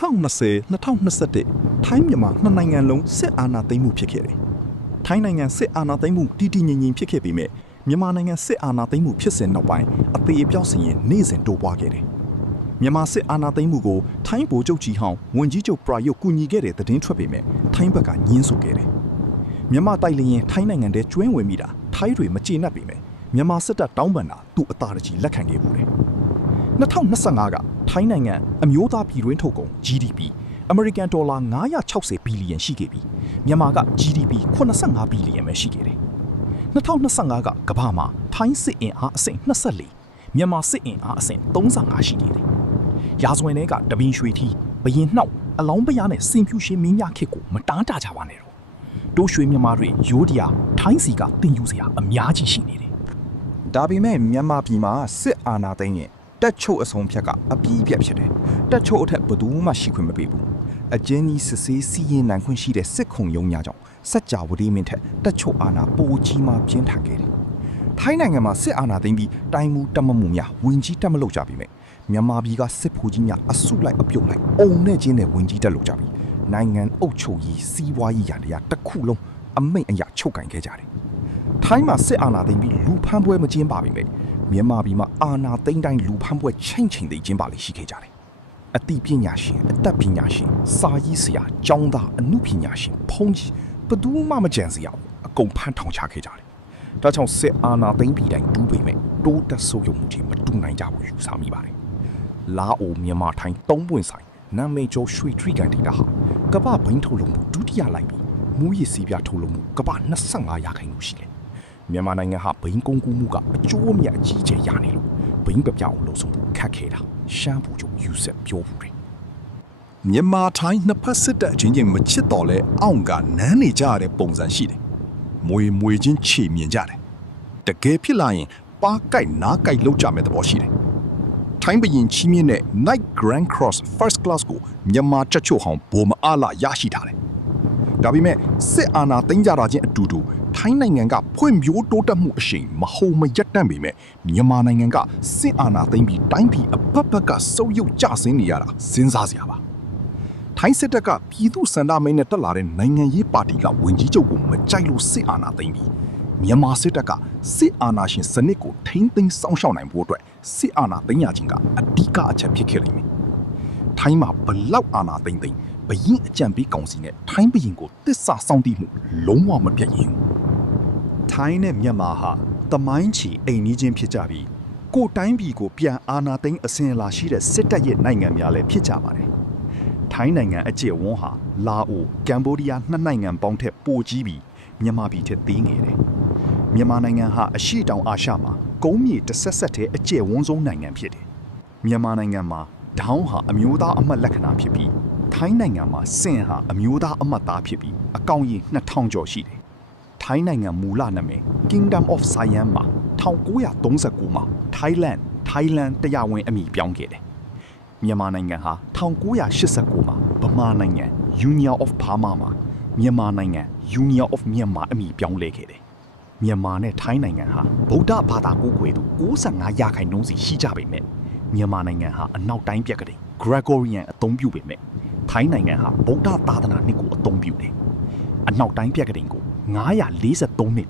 2020-2021ထိုင်းမြန်မာနှစ်နိုင်ငံလုံးစစ်အာဏာသိမ်းမှုဖြစ်ခဲ့တယ်။ထိုင်းနိုင်ငံစစ်အာဏာသိမ်းမှုတည်တည်ငြိမ်ငြိမ်ဖြစ်ခဲ့ပြီးမြဲမြန်မာနိုင်ငံစစ်အာဏာသိမ်းမှုဖြစ်စဉ်နောက်ပိုင်းအသေးအပြောက်စင်ရင်နေ့စဉ်တိုးပွားခဲ့တယ်။မြန်မာစစ်အာဏာသိမ်းမှုကိုထိုင်းဗိုလ်ချုပ်ကြီးဟောင်းဝန်ကြီးချုပ်ပရာယုတ်ကူညီခဲ့တဲ့သတင်းထွက်ပေမဲ့ထိုင်းဘက်ကညှင်းဆိုခဲ့တယ်။မြန်မာတိုက်လျင်ထိုင်းနိုင်ငံထဲကျွင်းဝင်မိတာထိုင်းတွေမကျေနပ်ပေမဲ့မြန်မာစစ်တပ်တောင်းပန်တာသူ့အသာတကြီးလက်ခံခဲ့ဘူးတယ်။2025ကထိုင်းနိုင်ငံအမျိုးသားပြည်တွင်းထုတ်ကုန် GDP အမေရိကန်ဒေါ်လာ960ဘီလီယံရှိခဲ့ပြီးမြန်မာက GDP 85ဘီလီယံပဲရှိခဲ့တယ်။2025ကကမ္ဘာမှာထိုင်းစစ်အင်အားအဆင့်24မြန်မာစစ်အင်အားအဆင့်35ရှိခဲ့တယ်။ရာဇဝင်တွေကတပင်းရွှေထီးဘရင်နှောက်အလောင်းပရားနဲ့စင်ဖြူရှင်မင်းများခေတ်ကိုမတားကြကြပါနဲ့တော့။တိုးရွှေမြန်မာတွေရိုးတရားထိုင်းစီကတင်ယူစရာအများကြီးရှိနေတယ်။ ဒါပေမဲ့မြန်မာပြည်မှာစစ်အာဏာသိမ်းရင်တက်ချုပ်အဆုံးဖြတ်ကအပြည့်ပြတ်ဖြစ်တယ်တက်ချုပ်အထက်ဘယ်သူမှရှိခွင့်မပေးဘူးအကျဉ်းကြီးစစ်ဆေးစီးရင်နိုင်ခွင့်ရှိတဲ့စစ်ခုံရုံးများကြောင့်စက်ကြဝဠာမင်းထက်တက်ချုပ်အာဏာပိုကြီးမှပြင်းထန်ခဲ့တယ်ထိုင်းနိုင်ငံမှာစစ်အာဏာသိမ်းပြီးတိုင်းမှုတက်မမှုများဝင်ကြီးတက်မလုပ်ကြပြီမဲ့မြန်မာပြည်ကစစ်ဖို့ကြီးများအစုလိုက်အပြုတ်လိုက်အုံနဲ့ချင်းနဲ့ဝင်ကြီးတက်လုပ်ကြပြီနိုင်ငံအုပ်ချုပ်ရေးစီးပွားရေးရာတရားတစ်ခုလုံးအမိန့်အရာချုပ်ကင်ခဲ့ကြတယ်ထိုင်းမှာစစ်အာဏာသိမ်းပြီးလူဖမ်းပွဲမကျင်းပပြီမဲ့မြန်မာပြည်မှာအာဏာသိမ်းတိုင်းလူဖမ်းပွဲချိန်သိကျင်းပါလေရှိခဲ့ကြတယ်။အသိပညာရှင်အတတ်ပညာရှင်စာရေးဆရာကျောင်းသားအမှုပညာရှင်ဖုန်းကြီးဘယ်သူမှမကြံစရဘူးအကုန်ဖမ်းထောင်ချခဲ့ကြတယ်။ဒါကြောင့်စစ်အာဏာသိမ်းပြီးတိုင်းတူးပေမဲ့တိုးတက်ဆုပ်ယုပ်မှုတွေမတူနိုင်ကြဘူးယူဆမိပါတယ်။လာအိုမြန်မာထိုင်းသုံးပွင့်ဆိုင်နာမည်ကျော်ရွှေထရီကန်ဒေတာဟာကမ္ဘာဘိန်းထုတ်လုပ်မှုဒုတိယလိုက်ပြီးမူရည်စီးပြထုတ်လုပ်မှုကမ္ဘာ25%ရှိတယ်။မြန်မာနိုင်ငံဟာဘိန်းကုန်းကူးမှုကအကျိုးအမြတ်အကြီးအကျယ်ရနေလို့ဘိန်းပပြောင်းလို့ဆုံးဖို့ခက်ခဲတာရှမ်းဖို့ချုပ်ယူဆက်ပြောဘူးတယ် မြန်မာထိုင်းနှစ်ဖက်စစ်တပ်အချင်းချင်းမချစ်တော်လဲအောင့်ကနန်းနေကြရတဲ့ပုံစံရှိတယ်။မွေချင်းချေမြင်ကြတယ်။တကယ်ဖြစ်လာရင်ပါကိုက်နားကိုက်လောက်ကြမဲ့သဘောရှိတယ်။ထိုင်းဘရင်ချီးမြှင့်တဲ့ Knight Grand Cross First Class ကိုမြန်မာတက်ချုပ်ဟောင်းဗိုလ်မအားလာရရှိထားတယ်။ဒါပေမဲ့စစ်အာဏာသိမ်းကြတာချင်းအတူတူထိုင်းနိုင်ငံကဖွံ့ဖြိုးတိုးတက်မှုအရှိန်မဟုံမရက်တန့်ပေမဲ့မြန်မာနိုင်ငံကစစ်အာဏာသိမ်းပြီးတိုင်းပြည်အပတ်ပတ်ကစုပ်ယုပ်ကျဆင်းနေရတာစဉ်းစားစရာပါထိုင်းစစ်တပ်ကပြည်သူစန္ဒမိတ်နဲ့တက်လာတဲ့နိုင်ငံရေးပါတီကဝင်ကြီးချုပ်ကိုမကြိုက်လို့စစ်အာဏာသိမ်းပြီးမြန်မာစစ်တပ်ကစစ်အာဏာရှင်စနစ်ကိုထိန်းသိမ်းစောင့်ရှောက်နိုင်ဖို့အတွက်စစ်အာဏာသိမ်းရခြင်းကအဓိကအချက်ဖြစ်ခဲ့လိမ့်မယ်ထိုင်းမှာဘလောက်အာဏာသိမ်းဘရင်အကြံပေးကောင်စီနဲ့ထိုင်းဘရင်ကိုတစ္ဆာစောင့်တိမှုလုံးဝမပြတ်ရင်ထိုင်းနဲ့မြန်မာဟာတမိုင်းချီအိမ်နီးချင်းဖြစ်ကြပြီးကိုတိုင်းပြည်ကိုပြန်အာဏာသိမ်းအစဉ်အလာရှိတဲ့စစ်တပ်ရဲ့နိုင်ငံများလည်းဖြစ်ကြပါတယ်။ထိုင်းနိုင်ငံအကျယ်ဝန်းဟာလာအိုကမ်ဘောဒီးယားနှစ်နိုင်ငံပေါင်းထက်ပိုကြီးပြီးမြန်မာပြည်ထက်သေးငယ်တယ်။မြန်မာနိုင်ငံဟာအရှေ့တောင်အာရှမှာကုန်းမြေတစ်ဆက်ဆက်တဲ့အကျယ်ဝန်းဆုံးနိုင်ငံဖြစ်တယ်။မြန်မာနိုင်ငံမှာဒေါင်းဟာအမျိုးသားအမတ်လက္ခဏာဖြစ်ပြီးထိုင်းနိုင်ငံမှာစင်ဟာအမျိုးသားအမတ်သားဖြစ်ပြီးအကောင့်ကြီး2000ကျော်ရှိတယ်။ထိုင်းနိုင်ငံမူလနာမည် Kingdom of Siam မှာ1939မှာ Thailand တရားဝင်အမည်ပြောင်းခဲ့တယ်။မြန်မာနိုင်ငံဟာ1989မှာဗမာနိုင်ငံ Union of Burma မှာမြန်မာနိုင်ငံ Union of Myanmar အမည်ပြောင်းလဲခဲ့တယ်။မြန်မာနဲ့ထိုင်းနိုင်ငံဟာဗုဒ္ဓဘာသာကိုးကွယ်သူ95%စီရှိကြပေမဲ့မြန်မာနိုင်ငံဟာအနောက်တိုင်းပြက်ကလေး Gregorian အသုံးပြုပေမဲ့ထိုင်းနိုင်ငံဟာဗုဒ္ဓသာသနာနှစ်ကိုအသုံးပြုတယ်။အနောက်တိုင်းပြက်ကလေးကို943နှစ်